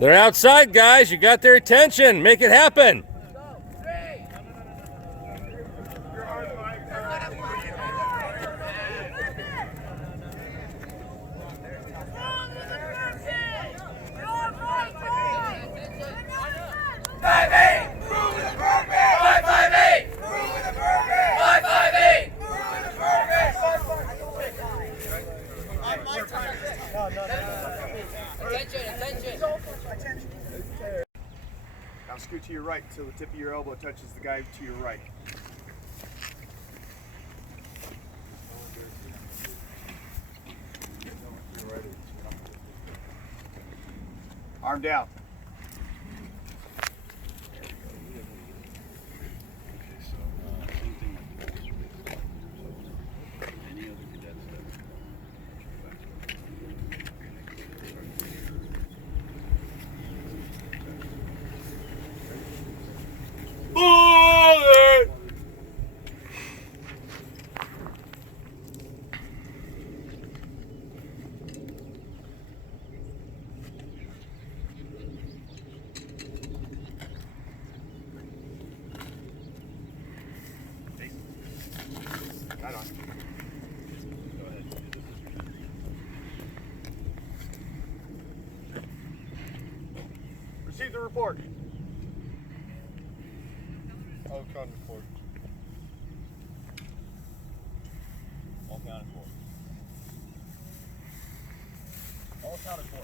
They're outside, guys. You got their attention. Make it happen. Now scoot to your right until the tip of your elbow touches the guy to your right. Arm down. Right on. Go ahead. Receive the report. All counted for. All counted for. All counted for.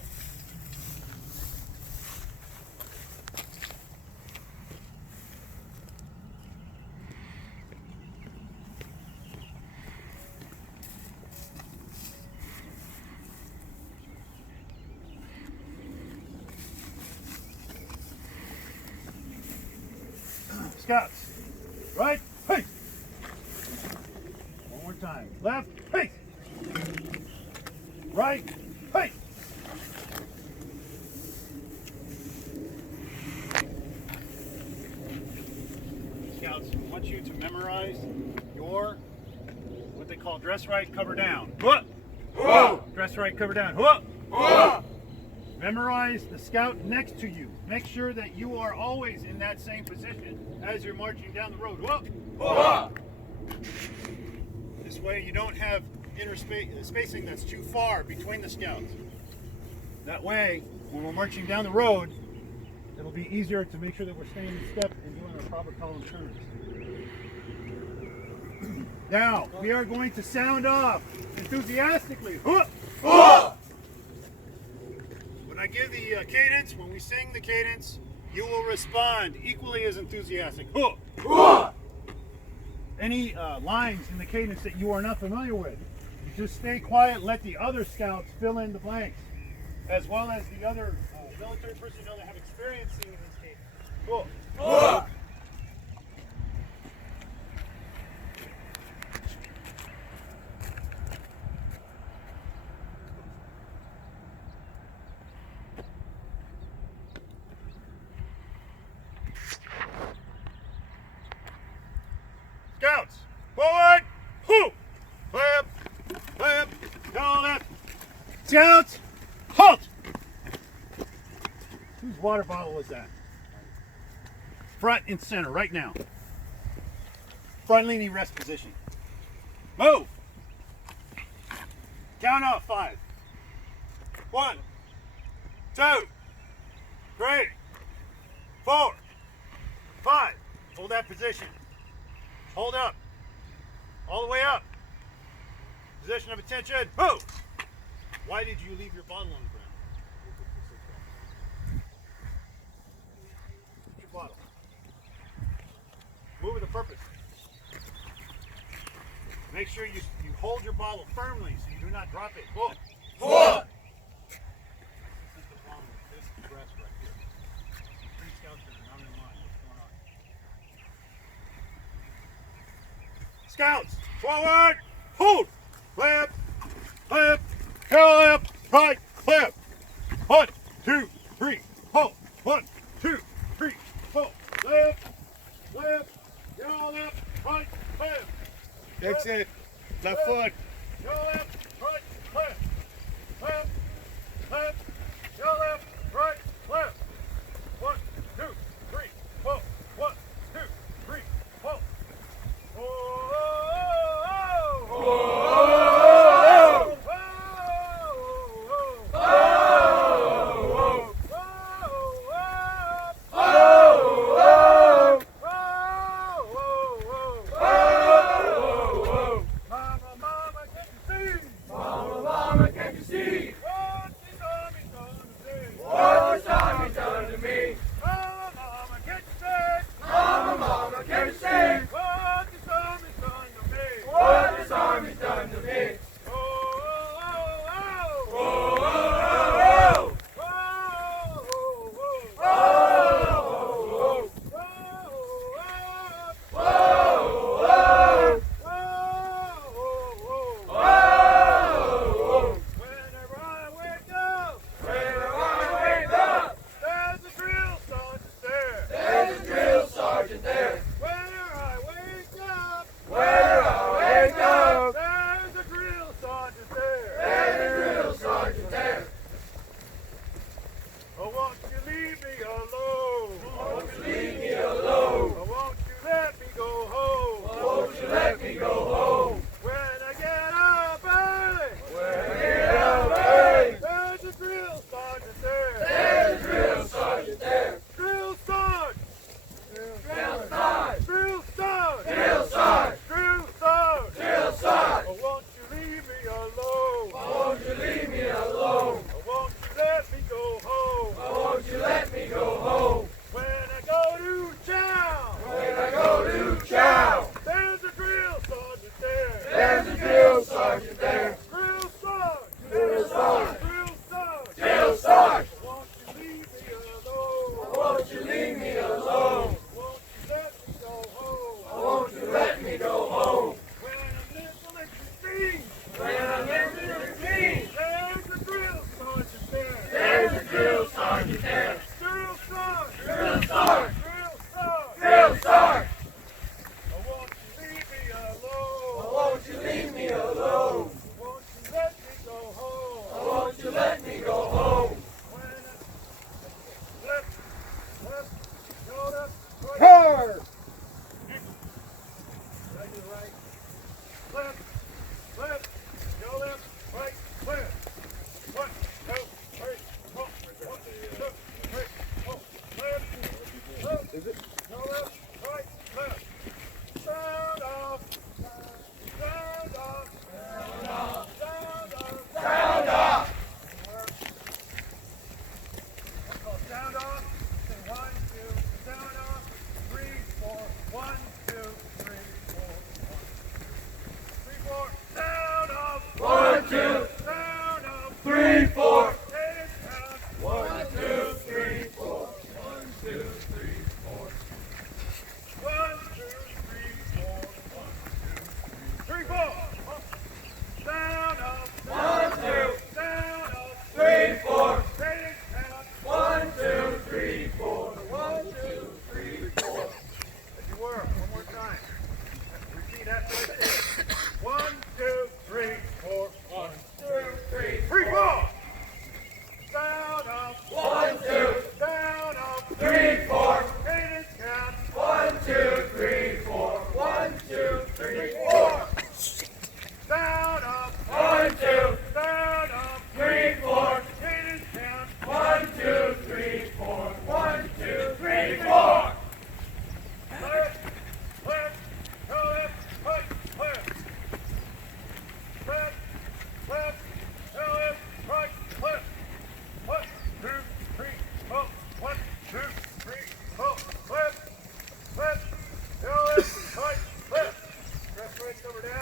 Scouts, right, hey! One more time. Left, hey! Right, hey! Scouts, I want you to memorize your, what they call dress right, cover down. Whoa! Whoa! Dress right, cover down. Whoa! Whoa! Memorize the scout next to you. Make sure that you are always in that same position as you're marching down the road. Whoa! Whoa! This way you don't have spacing that's too far between the scouts. That way, when we're marching down the road, it'll be easier to make sure that we're staying in step and doing our proper column turns. Now, we are going to sound off enthusiastically. Whoa! Whoa! When I give the cadence, when we sing the cadence, you will respond equally as enthusiastic. Huh. Huh. Any lines in the cadence that you are not familiar with, you just stay quiet, let the other scouts fill in the blanks, as well as the other military personnel that have experience singing this cadence. Cool. Huh. Scouts, forward, whoo, left, left, go left. Scouts, halt. Whose water bottle was that? Front and center, right now. Front leaning rest position. Move. Count off 5. 1, 2, 3, 4, 5. Hold that position. Hold up. All the way up. Position of attention. Move. Why did you leave your bottle on the ground? Put your bottle. Move with a purpose. Make sure you hold your bottle firmly so you do not drop it. Move. Move. This is the problem with this dress right here. 3 scouts that are not in line. What's going on? Scouts, forward, hold, left, left, go left, right, left. 1, 2, 3, hold. 1, 2, 3, hold. Left, left, go left, right, left. That's it. Left foot. Go left, right, left. Left, left, go left, right, left.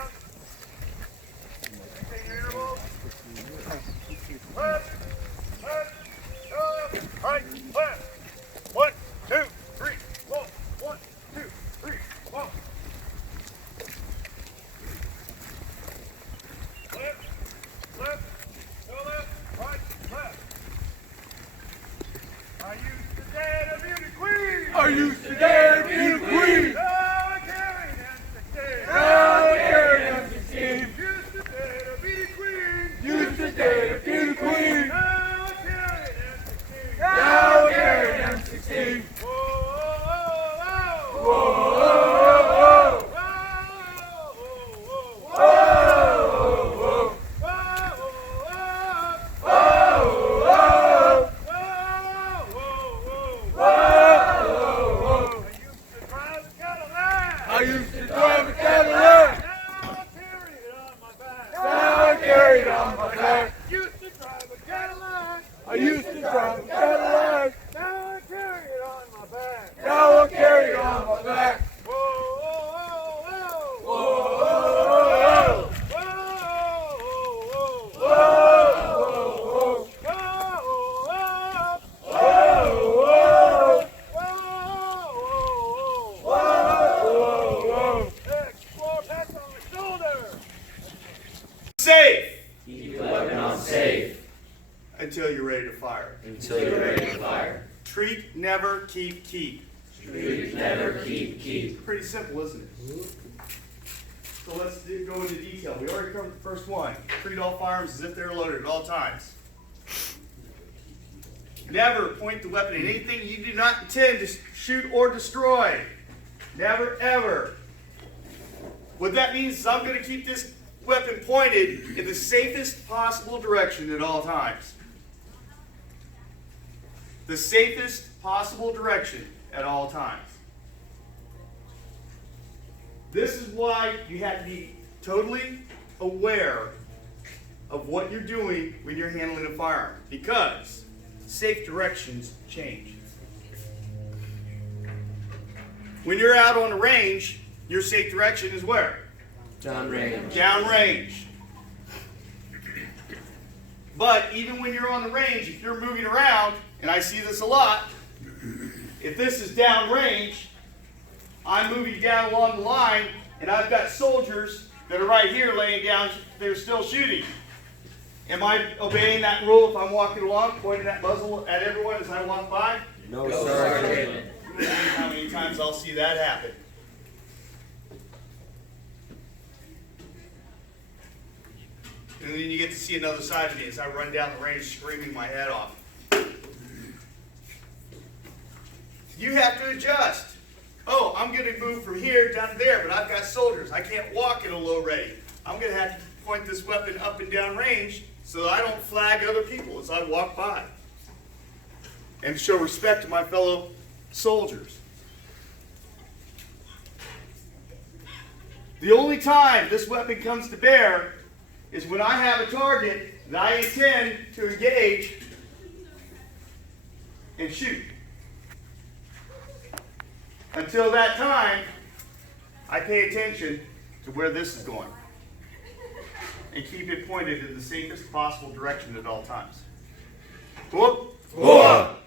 down. Maintain your intervals. Left, left, right, left. 1, 2, 3, 4. 1, 2, 3, 4. Left, left, go left, right, left. I used to date a beauty queen. I used to date a beauty queen. Now I carry M16. Now I carry M16. Used to date a beauty queen. Used to date a beauty queen. Now I carry M16. Now I carry M16. Whoa, Whoa, whoa, whoa. whoa, I used to drive a Cadillac. Now I carry it on my back. Used to drive a Cadillac. I used to drive a Cadillac. Now I carry it on my back. Now I carry it on my back. Whoa, whoa, whoa, Whoa, whoa, whoa, Explore pass on the shoulder. Safe Keep your weapon on safe until you're ready to fire. until you're ready to fire. Treat, never, keep, keep. Treat, never, keep. Pretty simple, isn't it? So let's go into detail. We already covered the first one. Treat all firearms as if they're loaded at all times. Never point the weapon at anything you do not intend to shoot or destroy. Never, ever. What that means is I'm going to keep this weapon pointed in the safest possible direction at all times. The safest possible direction at all times. This is why you have to be totally aware of what you're doing when you're handling a firearm, because safe directions change. When you're out on the range, your safe direction is where? Downrange. Downrange. But even when you're on the range, if you're moving around, and I see this a lot, if this is downrange, I'm moving down along the line, and I've got soldiers that are right here laying down, they're still shooting. Am I obeying that rule if I'm walking along, pointing that muzzle at everyone as I walk by? No, Sergeant. How many times I'll see that happen? And then you get to see another side of me as I run down the range screaming my head off. You have to adjust. Oh, I'm going to move from here down to there, but I've got soldiers. I can't walk at a low ready. I'm going to have to point this weapon up and down range so that I don't flag other people as I walk by. And show respect to my fellow soldiers. The only time this weapon comes to bear is when I have a target that I intend to engage and shoot. Until that time, I pay attention to where this is going and keep it pointed in the safest possible direction at all times. Whoop. Whoop.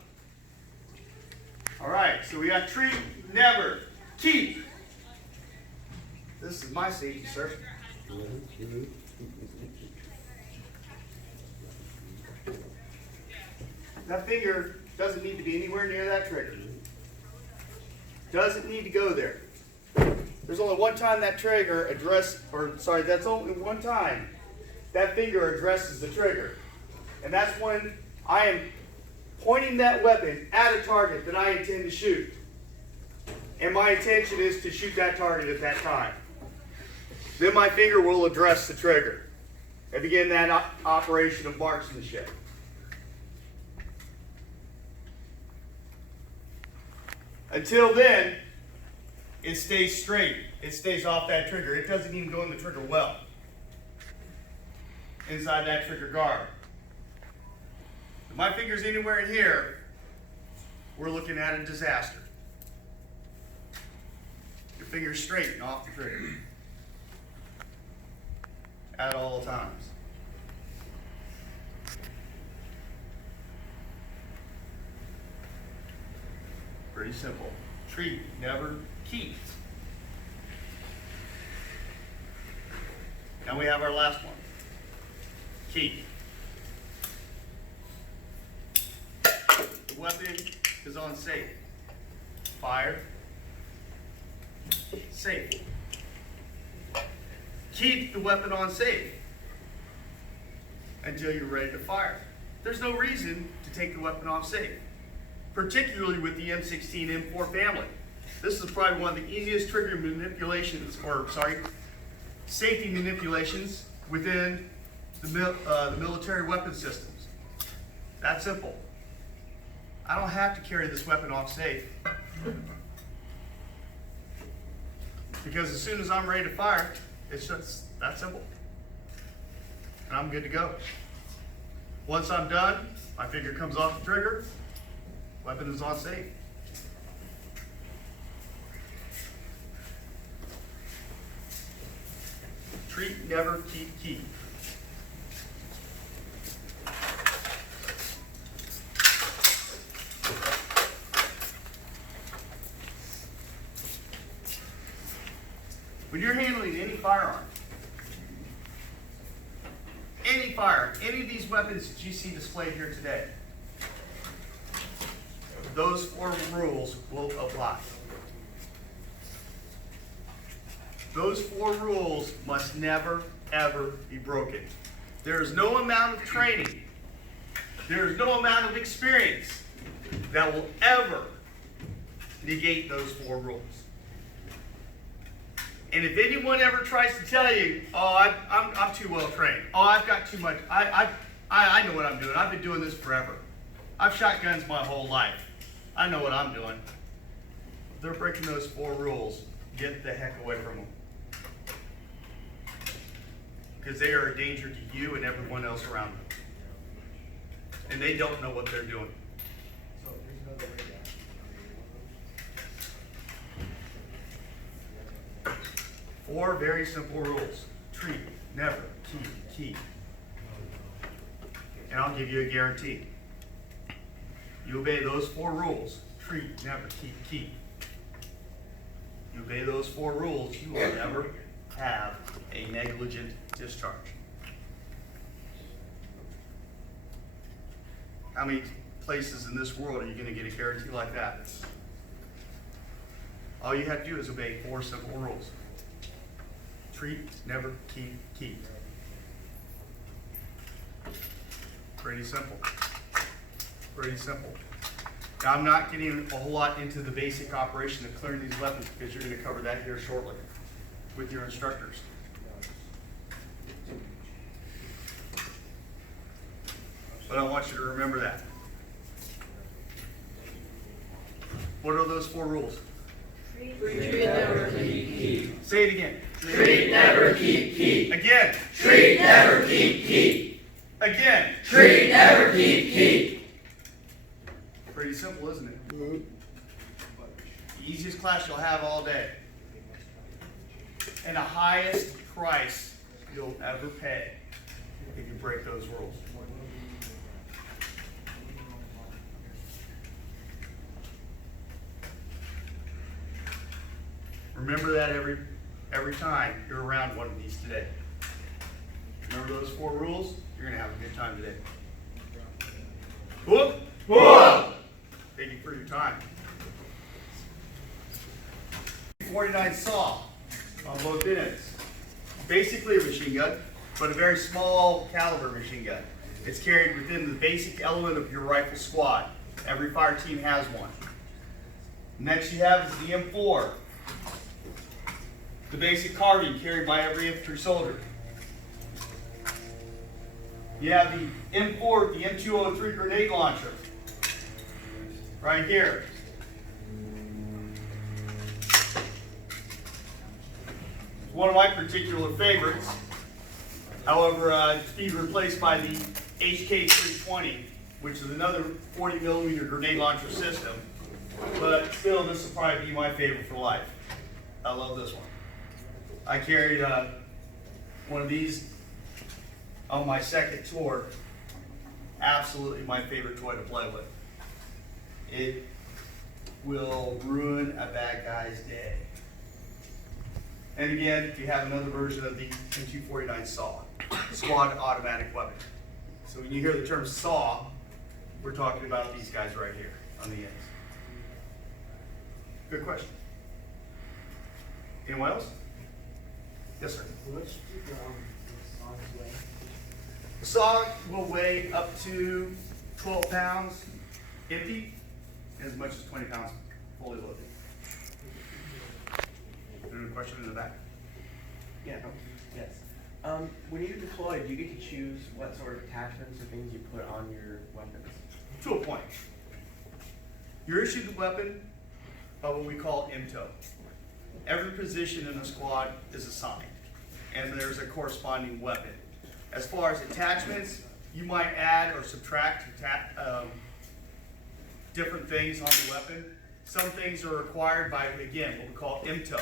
All right, so we got treat, never, keep. This is my safety, sir. That finger doesn't need to be anywhere near that trigger. Doesn't need to go there. There's only one time that trigger that's only one time that finger addresses the trigger. And that's when I am pointing that weapon at a target that I intend to shoot. And my intention is to shoot that target at that time. Then my finger will address the trigger and begin that operation of marksmanship. Until then, it stays straight. It stays off that trigger. It doesn't even go in the trigger well. Inside that trigger guard. If my finger's anywhere in here, we're looking at a disaster. Your finger's straight and off the trigger. at all times. Pretty simple. Treat, never keep. Now we have our last one. Keep. The weapon is on safe. Fire. Safe. Keep the weapon on safe until you're ready to fire. There's no reason to take the weapon off safe, particularly with the M16 M4 family. This is probably one of the easiest trigger manipulations, safety manipulations within the military weapon systems. That simple. I don't have to carry this weapon off safe, because as soon as I'm ready to fire, it's just that simple. And I'm good to go. Once I'm done, my finger comes off the trigger, weapon is on safe. Treat, never keep. When you're handling any firearm, any of these weapons that you see displayed here today, those 4 rules will apply. Those 4 rules must never, ever be broken. There is no amount of training, there is no amount of experience that will ever negate those 4 rules. And if anyone ever tries to tell you, oh, I'm too well trained, oh, I've got too much, I know what I'm doing, I've been doing this forever, I've shot guns my whole life, I know what I'm doing. If they're breaking those 4 rules, get the heck away from them. Because they are a danger to you and everyone else around them. And they don't know what they're doing. 4 very simple rules. Treat, never, keep. And I'll give you a guarantee. You obey those 4 rules. Treat, never, keep. You obey those 4 rules, you will never have a negligent discharge. How many places in this world are you going to get a guarantee like that? All you have to do is obey 4 simple rules. Treat, never, keep. Pretty simple. Pretty simple. Now, I'm not getting a whole lot into the basic operation of clearing these weapons because you're going to cover that here shortly with your instructors. But I want you to remember that. What are those 4 rules? Treat, never, keep. Say it again. Treat, never, keep. Again. Treat, never, keep. Again. Treat, never, keep. Pretty simple, isn't it? The easiest class you'll have all day. And the highest price you'll ever pay if you break those rules. Remember that every time you're around one of these today. Remember those 4 rules? You're going to have a good time today. Whoop! Whoop! Thank you for your time. 49 saw on both ends. Basically a machine gun, but a very small caliber machine gun. It's carried within the basic element of your rifle squad. Every fire team has one. Next you have is the M4. The basic carbine carried by every infantry soldier. You have the M4, the M203 grenade launcher. Right here. It's one of my particular favorites. However, it's being replaced by the HK320, which is another 40 millimeter grenade launcher system. But still, this will probably be my favorite for life. I love this one. I carried one of these on my second tour, absolutely my favorite toy to play with. It will ruin a bad guy's day. And again, you have another version of the M249 SAW, Squad Automatic Weapon. So when you hear the term SAW, we're talking about these guys right here on the ends. Good question. Anyone else? Yes, sir. The SAW will weigh up to 12 pounds empty, and as much as 20 pounds fully loaded. Any question in the back? Yeah, yes. When you deploy, do you get to choose what sort of attachments or things you put on your weapons? To a point. You're issued the weapon by what we call MTO. Every position in the squad is assigned, and there's a corresponding weapon. As far as attachments, you might add or subtract different things on the weapon. Some things are required by, again, what we call MTO,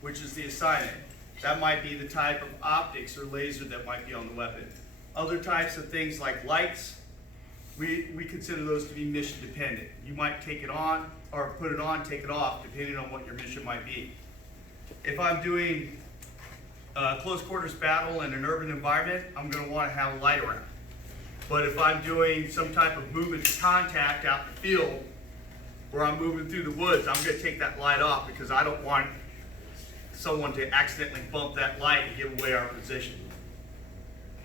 which is the assignment. That might be the type of optics or laser that might be on the weapon. Other types of things like lights, we consider those to be mission dependent. You might take it on or put it on, take it off, depending on what your mission might be. If I'm doing close quarters battle in an urban environment, I'm going to want to have a light around. But if I'm doing some type of movement to contact out in the field, where I'm moving through the woods, I'm going to take that light off because I don't want someone to accidentally bump that light and give away our position.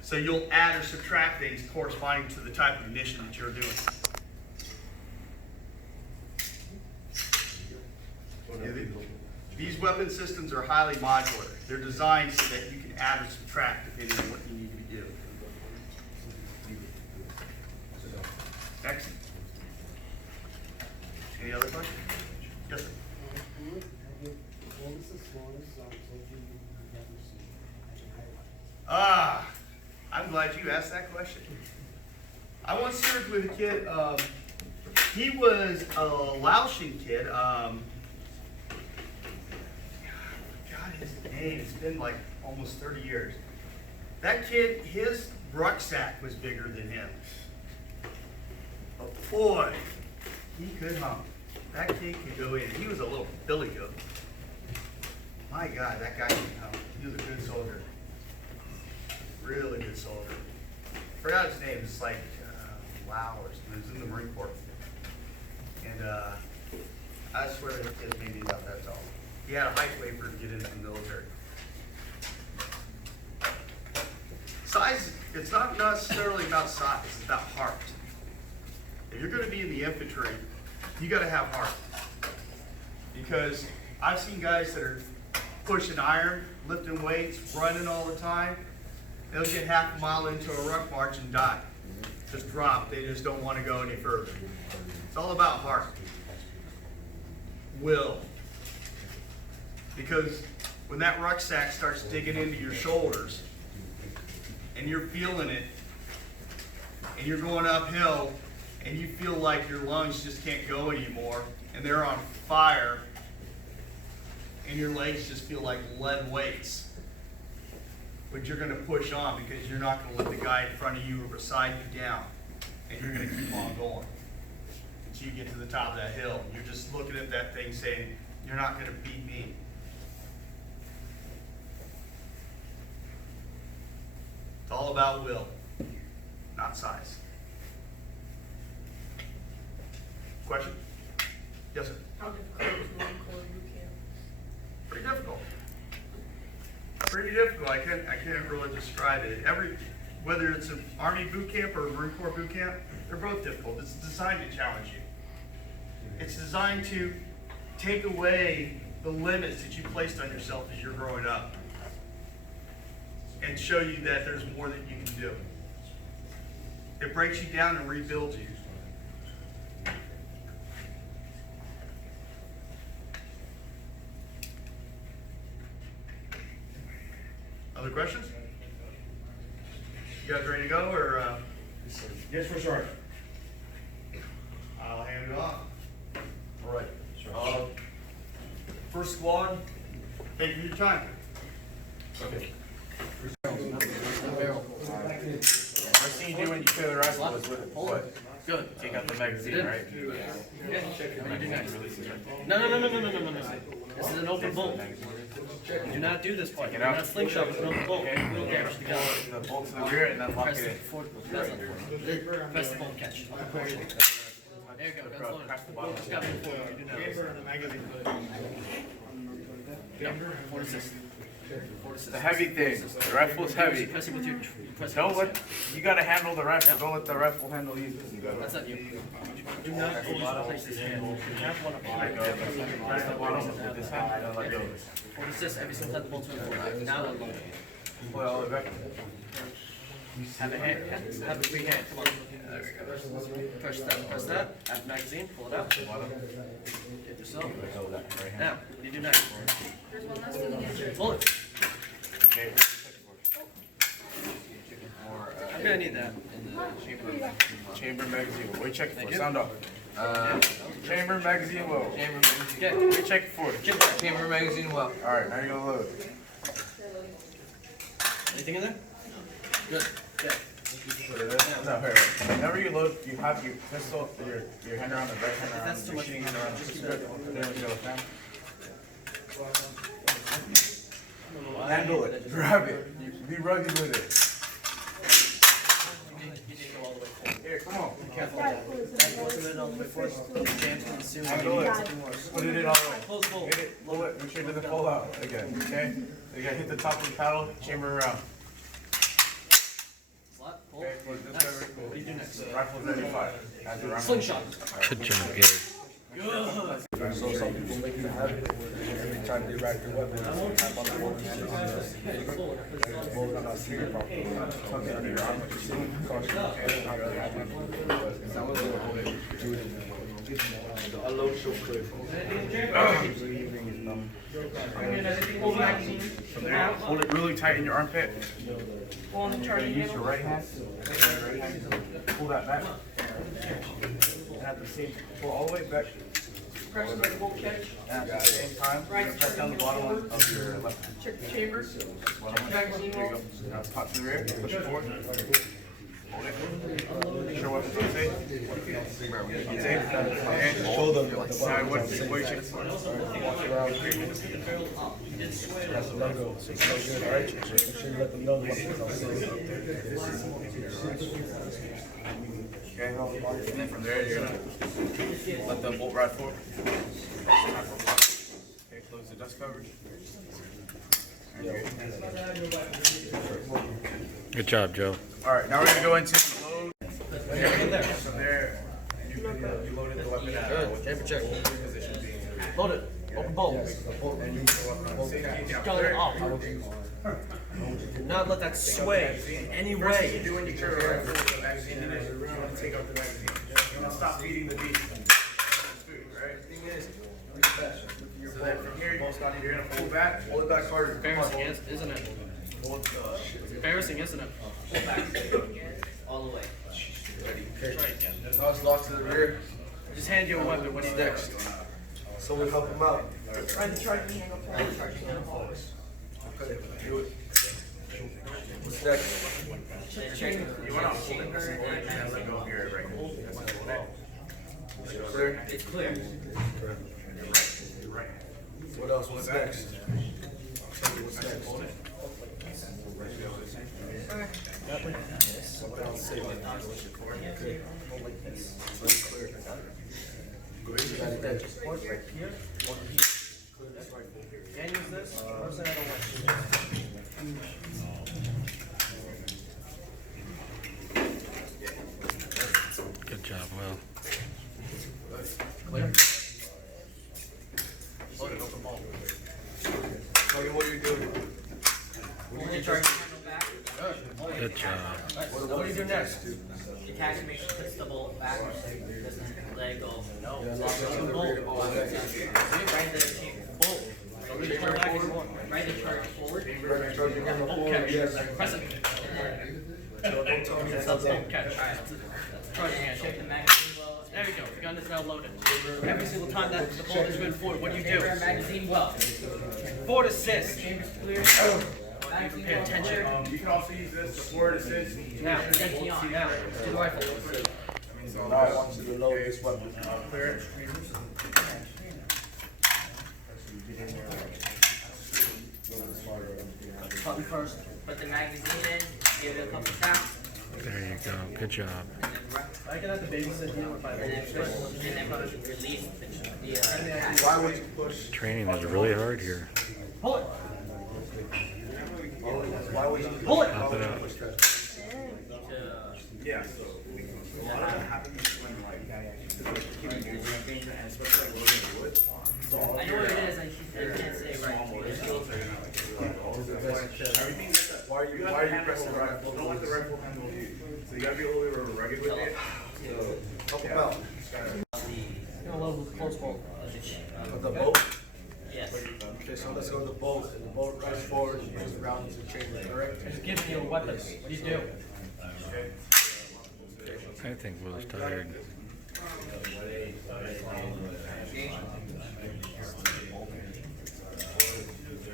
So you'll add or subtract things corresponding to the type of mission that you're doing. These weapon systems are highly modular. They're designed so that you can add or subtract depending on what you need to be doing. Next. Any other questions? Yes, sir. What was the smallest soldier you've ever seen as a highlight? Ah, I'm glad you asked that question. I once served with a kid, he was a Laotian kid, God, his name, it's been like almost 30 years. That kid, his rucksack was bigger than him. But boy, he could hum. That kid could go in. He was a little billy goat. My God, that guy could hum. He was a good soldier. Really good soldier. Forgot his name. It's like Lau or something. He was in the Marine Corps. And I swear that kid maybe about that tall. He had a height waiver to get into the military. Size, it's not necessarily about size, it's about heart. If you're going to be in the infantry, you got to have heart. Because I've seen guys that are pushing iron, lifting weights, running all the time. They'll get half a mile into a ruck march and die. Just drop. They just don't want to go any further. It's all about heart. Will. Because when that rucksack starts digging into your shoulders and you're feeling it and you're going uphill and you feel like your lungs just can't go anymore and they're on fire and your legs just feel like lead weights, but you're going to push on because you're not going to let the guy in front of you or beside you down, and you're going to keep on going until you get to the top of that hill. You're just looking at that thing saying, you're not going to beat me. It's all about will, not size. Question? Yes, sir. How difficult is Marine Corps boot camp? Pretty difficult. Pretty difficult. I can't really describe it. Whether it's an Army boot camp or a Marine Corps boot camp, they're both difficult. It's designed to challenge you. It's designed to take away the limits that you placed on yourself as you're growing up and show you that there's more that you can do. It breaks you down and rebuilds you. Other questions? You guys ready to go, or? Yes, for sure. I'll hand it off. All right. First squad, take your time. Okay. was with it. What? Good. Take out the magazine, right? No. This is an open bolt. Do not do this part. Do not slingshot with an open bolt. You'll damage the gun. The bolt to the rear and then lock Press it the in. forward. Press the bolt catch. There you go. Gun's loaded. Just gotta move forward. You do not. Forward assist. The heavy thing. The rifle's heavy. Press it with your. Press Don't let, you gotta handle the rifle. Don't let the rifle handle you. That's not you. Do not always place this hand. You have one up Let go. Press the bottom with this hand and then let go. Forward assist every single time the bolt's moving forward. Now unload it. Pull it all the way back. Have a hand. Have a free hand. Come on. There we go. Press that. Have the magazine. Pull it out. Get yourself. Now, what do you do next? There's one last thing again. Pull it. Okay. I'm gonna need that. Chamber magazine. What are you checking for? Sound off. Chamber magazine well. Chamber magazine. Okay. What are you checking for? Chamber magazine well. Alright, now you're gonna load. Anything in there? Good. Okay. No, here. Whenever you load, you have your pistol, your hand around the right hand around. That's too much. Machine around. There we go, fam. Handle it. Grab it. Be rugged with it. You didn't go all the way forward. Here, come on. Careful. That wasn't it all the way forward. Jam's gonna sue you. Handle it. Put it in all the way. Close bolt. Hit it, pull it, make sure it doesn't fall out again, okay? So you gotta hit the top of the paddle, chamber around. Slot. Pull. Okay, close this Nice. way, very cool. What do you do next? Rifle's ready to fire. Add the rifle. Slingshot. Good job, Gary. So some people make it a habit every time they rack their weapon, they tap on the bolt handle on the bolt on that trigger properly. Tuck it under your arm, but you still caution not to have it. Do it. Unload so quick. From there, hold it really tight in your armpit. On the charging Use your handle. right hand. Right hand. Pull that back. And at the same, pull all the way back. Press the bolt catch. And at the same time, you're gonna press down the bottom of your left hand. Check the chamber. Bottom one. Magazine There you roll. go. Now top to the rear, push it forward. Hold it. Make sure weapon's unsafe. Unsafe. And Show them the now bottom. what you check for? Walk around. That's the logo. So it's so good, alright? Make sure you let them know the weapons are safe. Okay, and then from there, you're gonna let the bolt ride forward. Okay, close the dust coverage. Good job, Joe. Alright, now we're gonna go into load. From there, you loaded the weapon out. Good. Chamber check. Load it. Open bolt. And you put the weapon on safety. Gun off. Do not let that sway in any First thing you way. do when you carry a rifle with the magazine in it, you want to take out the magazine. You want to stop feeding the beast food, right? So then from here, you're going to pull back, hold it back harder. Embarrassing, isn't it? It's embarrassing, isn't it? Pull back. All the way. Ready. Try again. Now it's locked to the rear. Just hand you a weapon. What do you do? Someone help him out. Try the charging handle. Try the charging handle. Okay, do it. What's next? Check the chamber. You want to hold it and let go of your right hand. Clear? It's clear. Your right hand. What else? What's next? What's next? What else? Say it. Okay. So it's clear. Go ahead. You got it there. Just point right here. Clear this rifle. Can you use this? Personally, I don't like it. Good job, Will. Clear. Load it. Open bolt. Tell me what you're doing. Pull the charging handle back. Good job. What do you do next? Detach and make sure it puts the bolt back. Doesn't let it go. No. Open bolt. Right the chamber. Bolt. So we just pull back and forth. Right the charge forward. Charging handle Bolt forward, catch. yes. Press it. Don't tell me That's that's a not bolt catch. Charging handle. Check the magazine well. There we go. The gun is now loaded. Every single time that the bolt is going forward, what do you do? Chamber and magazine well. Forward assist. Chamber's clear. Pay attention. You can also use this, the forward assist. Now, do the rifle. So now I want you to load this weapon. Clear. Probably first. Put the magazine in, give it a couple taps, There you go. Good job. I can have to babysit you if I and then release the attach. Why would you push? Training is really hard here. pull it. Why would you Pull it. Pop it out. push that? Yeah, so a lot of that happens when like and especially like loading wood. I know what it is, I can't say it right. Everything Why are you pressing the rifle? don't let the rifle handle you. So you gotta be a little bit rugged with it. Talk about A little close bolt. the bolt. Yes. Okay, so let's go to the bolt. And the bolt right forward, you use the rounds and chamber, correct? Just giving you a weapon. What do you do? I think Will's tired.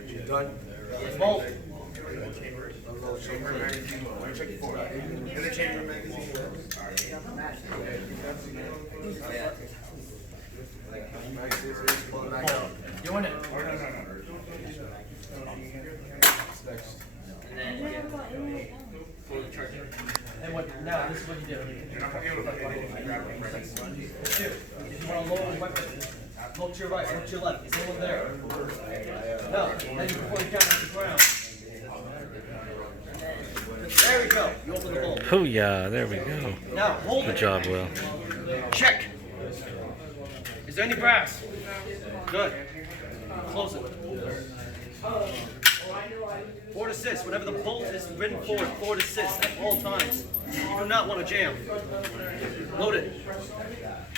You done? Bolt. Unload chamber. Magazine load. Let me check it for you. In the chamber magazine load. Pull it back out. Doing it. Next. And then pull the trigger. And what? Now this is what you do. You're not gonna be able to put it in grab it right next to you. Two. You want to load the weapon. Look to your right. Look to your left. Is anyone there? No. Then you point down to the ground. There we go. You open the bolt. Oh yeah, there we go. Now hold Good it. job, Will. Check. Is there any brass? Good. Close it. Forward assist. Whenever the bolt is ridden forward, forward assist at all times. You do not want to jam. Load it.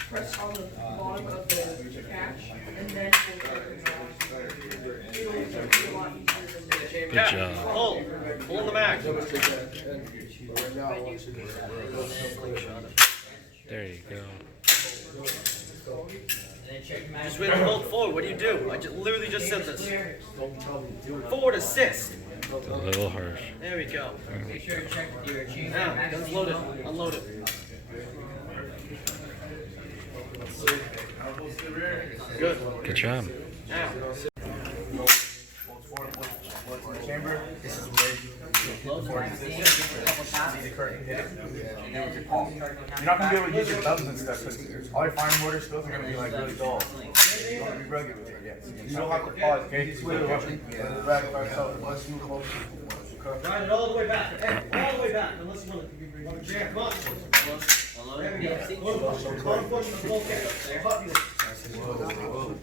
Press on the bottom of the catch, and then Good Yeah. job. Pull. Pull in the mag. Right now, I want you to There you go. And then check your Just magazine. rid the bolt forward. What do you do? I literally just said this. Forward assist. It's a little harsh. There we go. Make sure you check your chamber Now, magazine. unload it. Unload it. Good. Good job. Now, Chamber. This is where Load the magazine, give it a couple taps. you currently hit it. And then with your palm. You're not gonna be able to use your thumbs and stuff because all your fine motor skills are gonna be like really dull. You don't be rugged with it, yes. You don't have to pause, okay? Just wait a minute. Back, so let's move closer. ride it all the way back. Hey, all the way back. Unless you want to jam. Come on. There we go.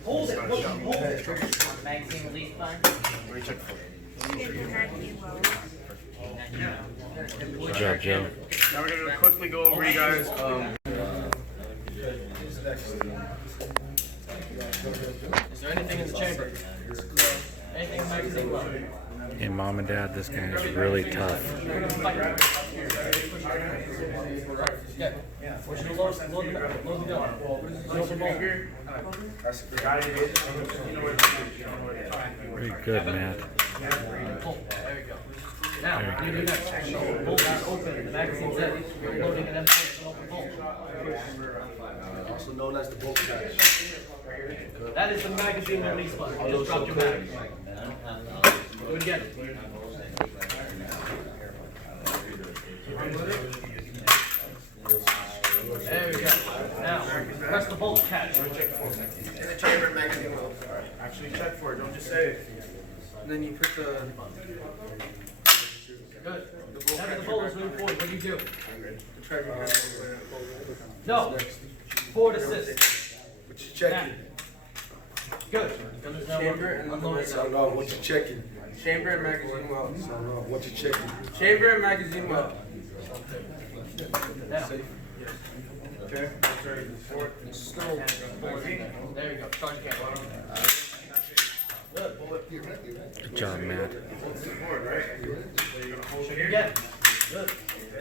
Hold it. Look, hold it. Magazine release button. Good job, Joe. Now we're gonna quickly go over you guys. Is there anything in the chamber? Anything in the magazine load? Hey, Mom and Dad, this game is really tough. Yeah. Where's your load the gun? Load the gun. Load the bolt. That's the guy who did. You know what Very good, Matt. Pull. There we go. Now, what do you do next? The bolt is open. The magazine's in. You're loading an M4 open bolt. also known as the bolt catch. That is the magazine release button. You just dropped your mag. Do it again. There we go. Now, press the bolt catch. In the chamber magazine load. Actually check for it, don't just say it. And then you put the Good. Now that the bolt is moving forward, what do you do? trigger. No. Forward assist. What you checking? Good. Gun is now Chamber and unloading. sound off. What you checking? Chamber and magazine well. Sound off. What you checking? Chamber and magazine well. Now. Okay, that's right. Still bullet in there. There you go. Charge camera. Good job, Matt. Forward, right? So you're gonna hold it here. Again. Good.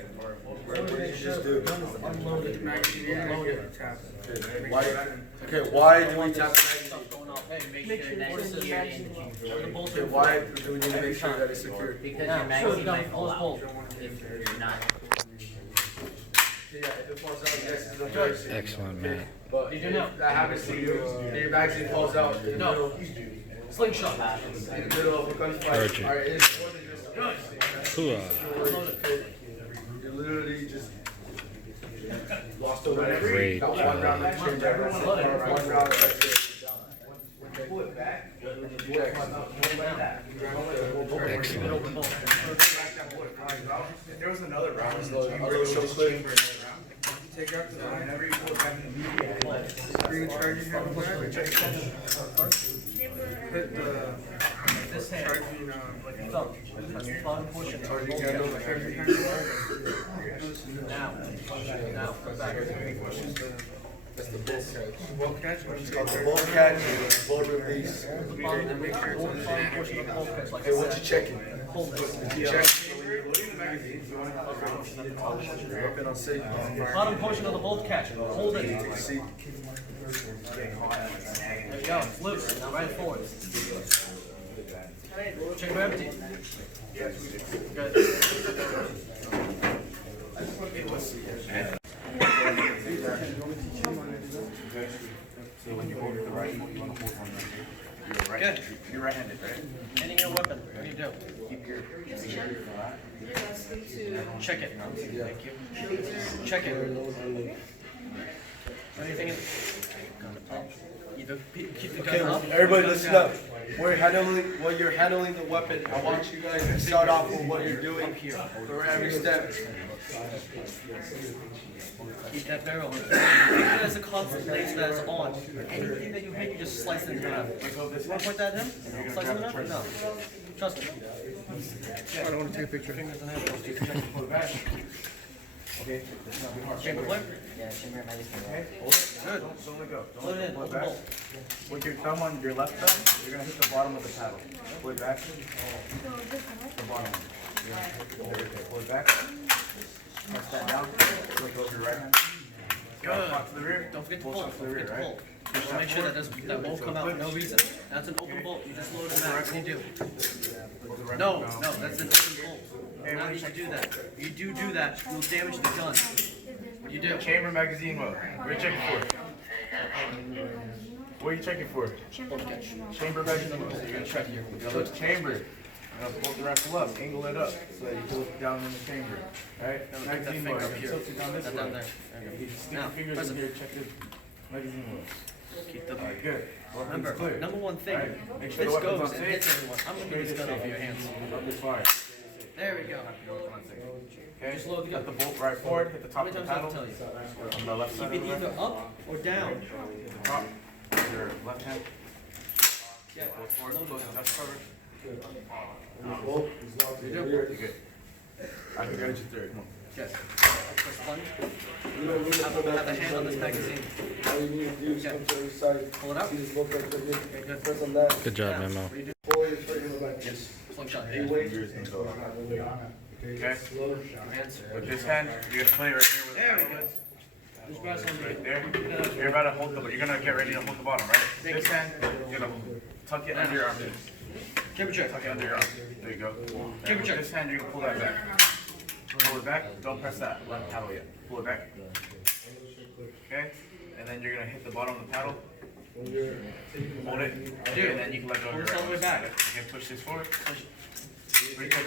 What did you just do? Unload it. Unload it. Why? Okay, why do we tap the magazine? Going off, make sure that it's secured in. Okay, why do we need to make sure that it's secured? Because your magazine might fall out if you're not. Yeah, if it falls out, yes, it's okay. Excellent, man. But if that happens to you, and your magazine falls out in the middle, Slingshot. in the middle of a gunfight, Urgent. alright, it's more than just Hooah. you literally just lost a round. Great Got one round to change that. That's it. One round, that's it. Excellent. There was another round. Take out the line. Whenever you pull it back in the screen charging have a line. Hit the This hand. charging Like your thumb. Press the bottom portion. charging handle. The charging Now. Now. Go back. That's the bolt catch. bolt catch. It's called the bolt catch, bolt release. And make sure it's the bottom portion of the bolt catch. Like Hey, I what said. you checking? Hold it. You checking? Up and on safe. Bottom portion of the bolt catch. Hold it. Take a seat. There you go. It's loose. Now right forward. Chamber empty. Good. So when you hold the rifle, you want to hold on Good. You're right-handed, right? Handing your weapon. What do you do? Keep your Check it. Thank you. Check it. Anything in either keep the Okay, gun up. everybody listen up. When you're handling the weapon, I want you guys to start off with what you're doing for every step. Keep that barrel. Keep it as a constant base that is on. Anything that you hit, you just slice it in half. You want to point that at him? Slice it in half? No. Trust me. I don't want to take a picture. Fingers in half. Okay. Chamber flip. Yeah, chamber magazine. Good. Don't let go. Put it in. Hold the bolt. With your thumb on your left thumb, you're going to hit the bottom of the paddle. Pull it back. The bottom. Pull it back. Press that down. Let go with your right hand. Good. Pop to the rear. Don't forget to Pull pull. some Don't to the rear, forget to right? pull. Just make sure that that won't come out for no reason. That's an open bolt. You just load it back. What do you do? No, that's an open bolt. Not need to do that. If you do that, you'll damage the gun. What do you do? Chamber magazine well. What are you checking for? What are you checking for? Chamber magazine well. So you're going to check here. So it's chamber. You're going to pull the rifle up, angle it up, so that you pull it down in the chamber. Alright? Now, keep that Magazine finger well. up here. Tilt it down this That way. down there. You just stick Now, your fingers press in it. here, check the magazine well. Keep the. Alright, good. Well, Remember, it's clear. number one thing, Alright, make if sure the this weapon's goes on and safe. hits anyone, I'm gonna get this gun off of your hands. Up this fire. There we go. Okay, Just load the gun. Let the bolt right forward, hit the How top many of the times paddle. do I have to tell you? On the left side Keep of it the either rifle. up or down. Hit the top. With your left hand. Yeah. Bolt forward, close the dust cover. Bolt is locked in the rear. You're good. I can go to third. Come on. Okay. Press plunge. Have the hand on this magazine. All you need to do is come to the side. Pull it out. See this bolt catch right here. Okay, good. Press on that. Good job, Now, Memo. what do you do? Pull it straight in the back. Yes. Slingshot. Hey, wait. Yours is gonna go up. Okay. Hands. With this hand, you're gonna play right here with the There we paddle go. is. Just grab something. Right there. You're about to hold the, you're gonna get ready to hold the bottom, right? This hand, you're gonna tuck it under your arm. Chamber check. Tuck it under your arm. There you go. Chamber check. This hand, you're gonna pull that back. Pull it back. Don't press that left paddle yet. Pull it back. Okay. And then you're gonna hit the bottom of the paddle. Hold it. And then you can let go of Hold your this all the way right. back. You can push this forward.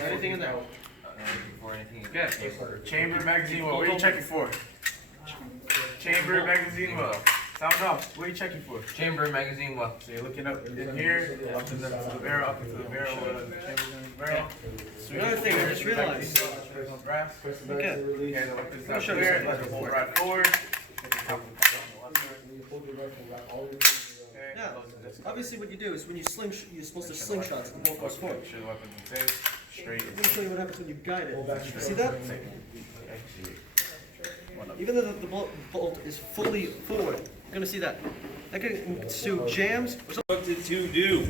Anything in there? Before anything. Good. Chamber magazine well. What are you checking for? Chamber magazine well. Sound off. What are you checking for? Chamber magazine well. So you're looking up in here, up to the barrel, up into the barrel, chamber in the barrel. Another thing I just realized. Press on brass. Okay. Okay, the weapon's not show you clear. something. Let the bolt right forward. Hit the top of the paddle on the left side. When you hold the rifle back, all your fingers are Okay. Yeah. Close the disc. Obviously, what you do is when you you're supposed to slingshot so the bolt goes forward. Make sure the weapon's in safe. Straight. I'm gonna show you what happens when you guide it. See that? Okay. Even though the bolt is fully forward, you're gonna see that. That can do jams or something. What did you do?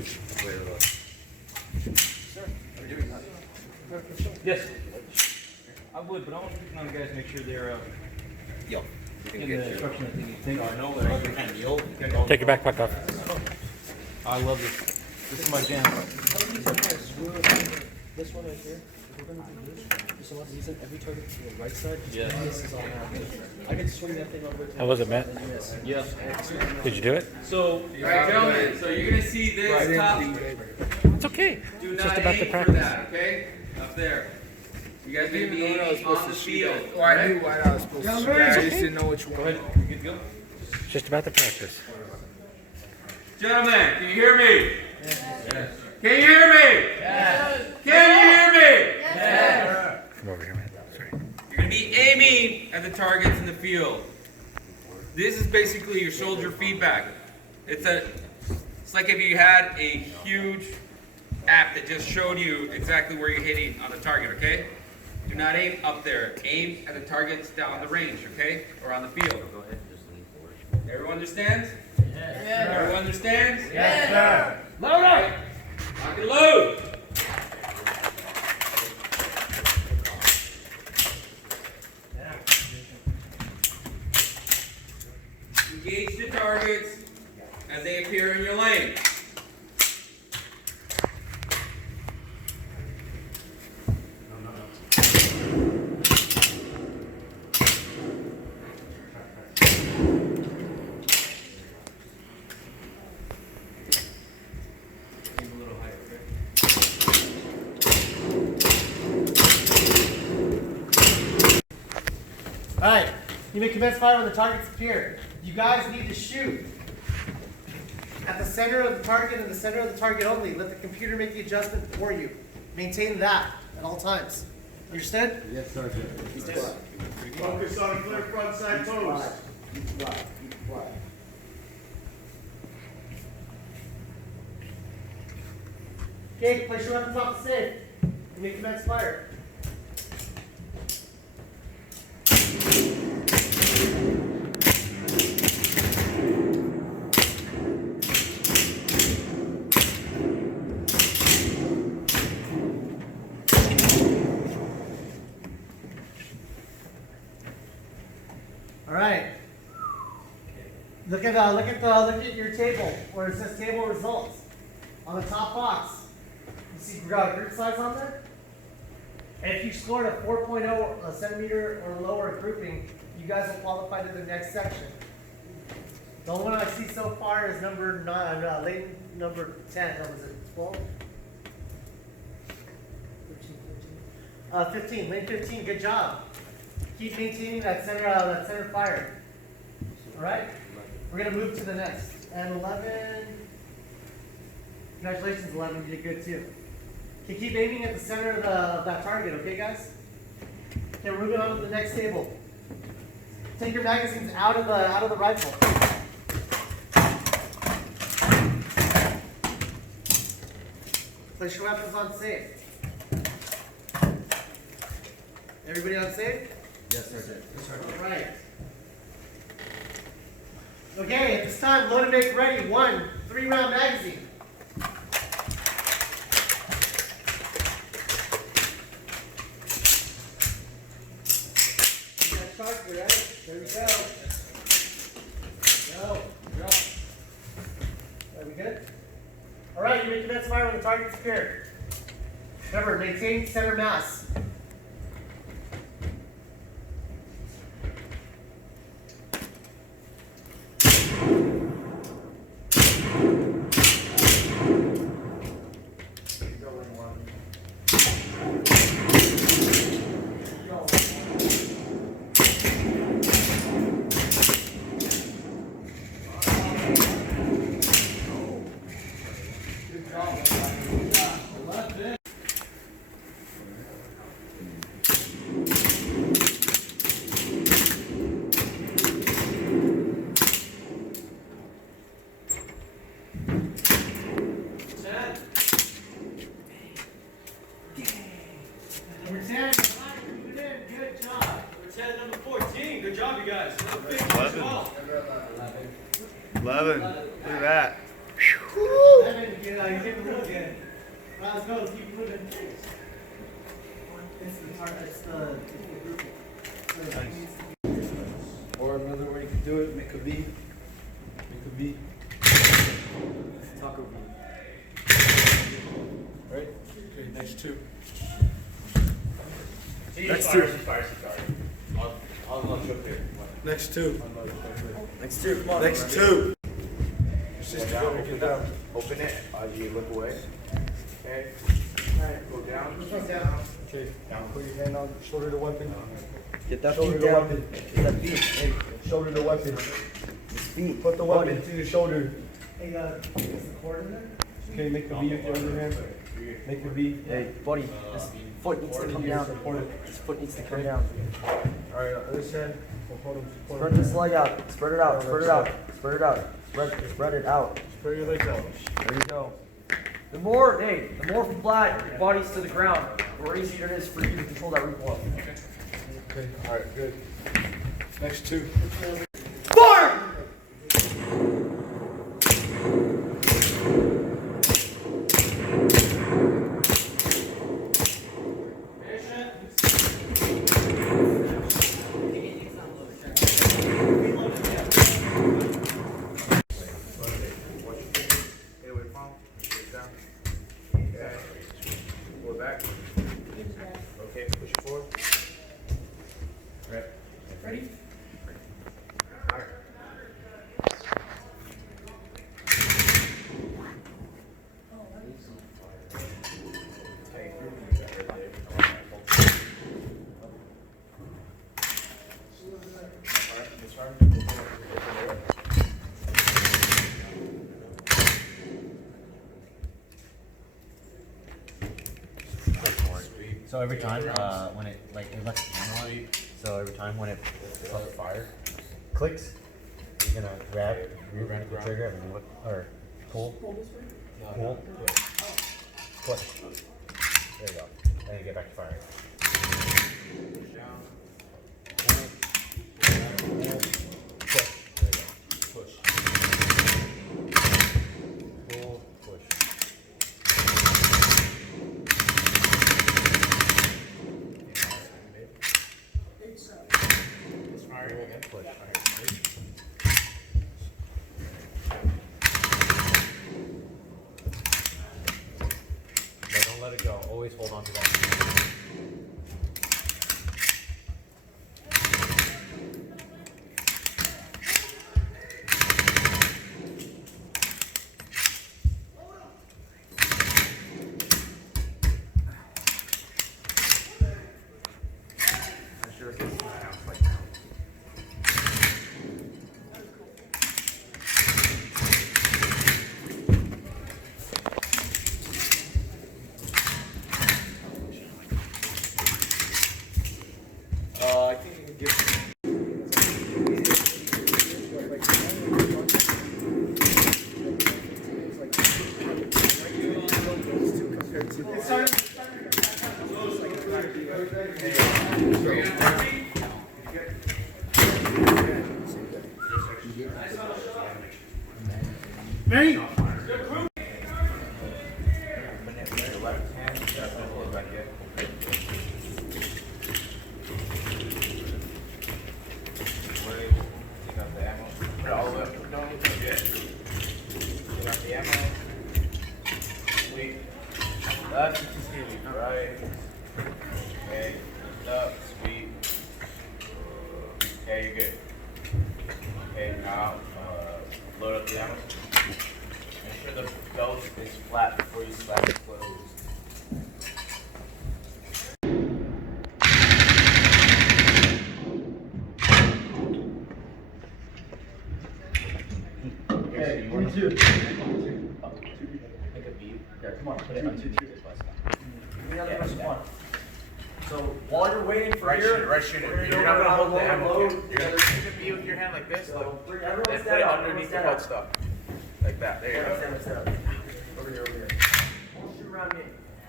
Yes. I would, but I want to put on the guys to make sure they're Yo. in the instruction that they need to take. I know that they can yield. Take your backpack off. I love this. This is my jam. This one right here, if we're gonna do this, just want to use it every target to the right side. Yeah. This is on that. I can swing that thing over to How was it, Matt? Yeah. Did you do it? So, Alright, gentlemen, so you're gonna see this top. It's okay. Do It's not just about aim the for practice. that, okay? Up there. You guys may be aiming on the field. Oh, I knew what I was supposed to shoot. I just didn't know which one. go ahead. You good to go? It's just about the practice. Gentlemen, can you hear me? Yes. Can you hear me? Yes. Can you hear me? Yes. Come over here, man. Sorry. You're gonna be aiming at the targets in the field. This is basically your soldier feedback. It's like if you had a huge app that just showed you exactly where you're hitting on the target, okay? Do not aim up there. Aim at the targets down the range, okay? Or on the field. Go ahead, just lean forward. Everyone understands? Yes. Everyone understands? Yes, sir. Load up! Lock and load! Engage the targets as they appear in your lane. Alright, you may commence fire when the targets appear. You guys need to shoot at the center of the target and the center of the target only. Let the computer make the adjustment for you. Maintain that at all times. Understood? Yes, Sergeant. Focus on a clear front side pose. Okay, place your weapons off the safe. You may commence fire. All right. Look at your table where it says table results. On the top box, you see group size on there? And if you scored a 4.0 a centimeter or lower grouping, you guys will qualify to the next section. The only one I see so far is number 9, lane number 10. What was it? 12? 15. Lane 15. Good job. Keep maintaining that center fire. All right. We're gonna move to the next. And 11. Congratulations, 11. You did good too. Okay, keep aiming at the center of that target. Okay, guys. Okay, we're moving on to the next table. Take your magazines out of the rifle. Place your weapons on safe. Everybody on safe? Yes, Sergeant. All right. Okay, at this time, load and make ready. 1 3-round magazine. You guys start, you ready? There we go. Go. Are we good? All right, you may commence fire when the target's appear. Remember, maintain center mass. Number 10, good job. Number 10, number 14. Good job, you guys. 11. Look at that. 11, you're getting real good. Let's go. Let's keep moving. it's the group. Or another way you could do it, make a V. Make a V. Taco V. Right? Okay, next two. Next two. Next two. Next two, come on. Next two. Just down, open it as you look away. Okay. Go down. Okay, now put your hand on, shoulder the weapon. Get that Shoulder feet the down. weapon. Get that feet. Hey, shoulder the weapon. Feet. Put the weapon to your shoulder. Hey, is the cord in there? Okay, make a V with your other hand. Make a V. Hey, buddy, this foot needs to come down. Support it. This foot needs to come down. Alright, other hand. Hold him. Spread this leg out. Spread it out. Spread it out. Spread it out. Spread it out. Spread your legs out. There you go. The more flat your body's to the ground, the more easier it is for you to control that recoil. Okay, alright, good. Next two. Fire! Go back. Okay, push it forward. Right. Ready? Alright. So every time when it lets the camera on, so every time when it fire clicks, you're gonna grab the trigger and look or pull, push. There you go. Then you get back to firing. Push. There you go. Push. Pull. Push. But don't let it go. Always hold on to that. I think you can give. Ready? Left, right, okay, up, sweep. Okay, you're good. Okay, now load up the ammo. Make sure the belt is flat before you slap it closed. Okay, 22. Make a beat. Yeah, come on, put it underneath this bus. Give me the other person one. So while you're waiting for Right here, shooter, right shooter. we're You're gonna not gonna hold the load, ammo. load, You're gonna shoot a beat with your hand like this, So look. bring Then everyone put stand it up. underneath the Everyone butt stand up. stuff. Like that. There you go. Stand up, stand up. Over here, over here. Don't shoot around me.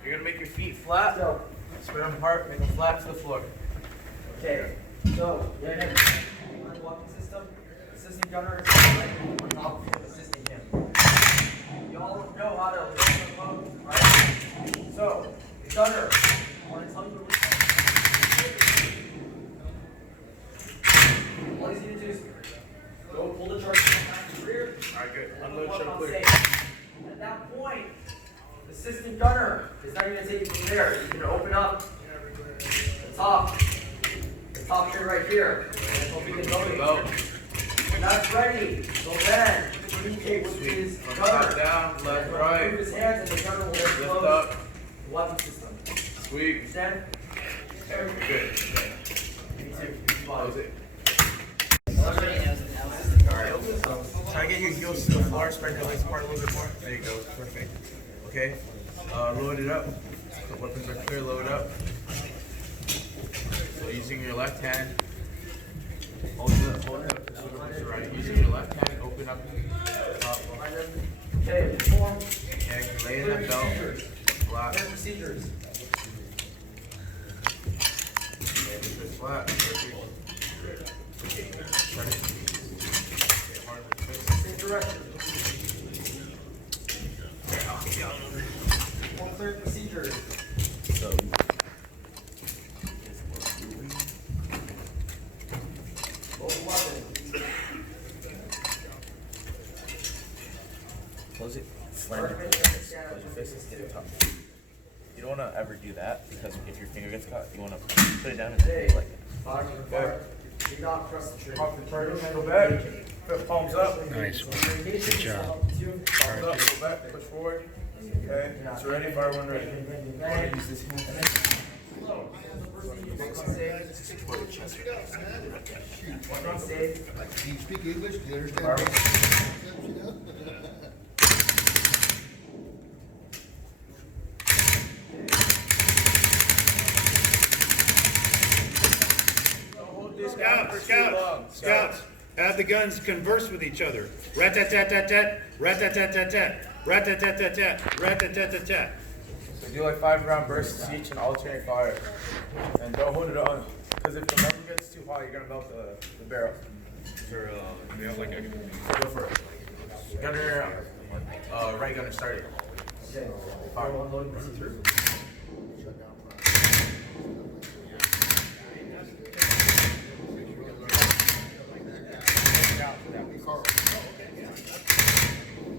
You're gonna make your feet flat. So, Spread them apart. Make them flat to the floor. okay. So, yeah, again, walking system. Assisting gunner is right on top of assisting him. Y'all know how to lift the boat, right? So, gunner, I want to tell you to respond. it right here. Hope we can load it. That's ready. So then, communicate with his gunner. Down, left, right. Move his hands and the gunner will then Lift close up. the weapon system. Sweep. Understand? Okay, good. Me too. Close it. Try to get your heels to the floor, spread your legs apart a little bit more. There you go, perfect. Okay, load it up. The weapons are clear, load up. So using your left hand, hold it up, right. Using your left hand, open up top. Okay, form. Okay, lay in that belt, flat. Procedures. Flat. Same direction. More clear procedures. Both weapons. Close it. Slam your fist. Close your fist and get it top. You don't want to ever do that because if your finger gets caught, you want to put it down and hit it like it. Fire. Do not press the trigger. Off the target, go back. Put palms up. Nice. Good job. Palms up, go back, push forward. Okay, it's ready, fire one ready. Use this hand. Do you speak English? Do you understand? Scouts, have the guns converse with each other. Rat-tat-tat-tat-tat, rat-tat-tat-tat-tat, rat-tat-tat-tat-tat, rat-tat-tat-tat-tat. So do like 5-round bursts each and alternate fire. And don't hold it on, because if the rubber gets too hot, you're gonna melt the barrel. We have like a Go for it. Gunner, right gunner started. Fire.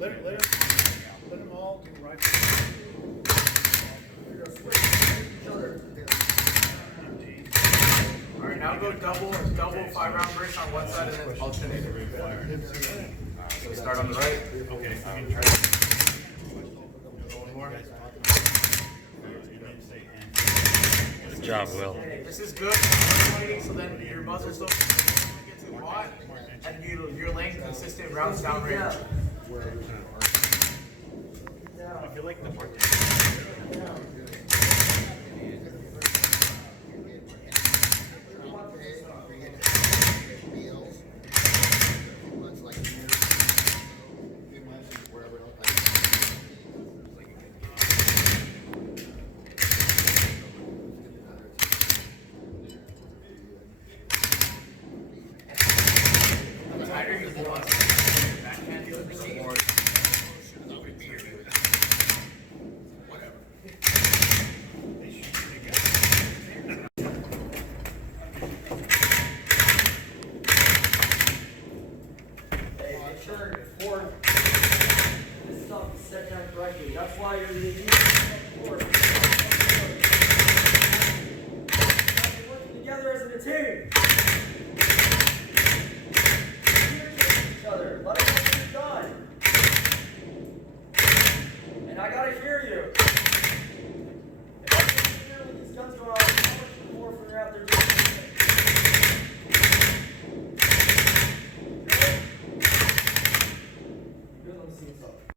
Let them all do right. Alright, now go double 5-round burst on one side and then alternate. So start on the right. Okay. One more. Good job, Will. This is good. So then your muzzles don't get too hot, and you're laying consistent rounds down range. If you like the part. That's why you're working together as a team.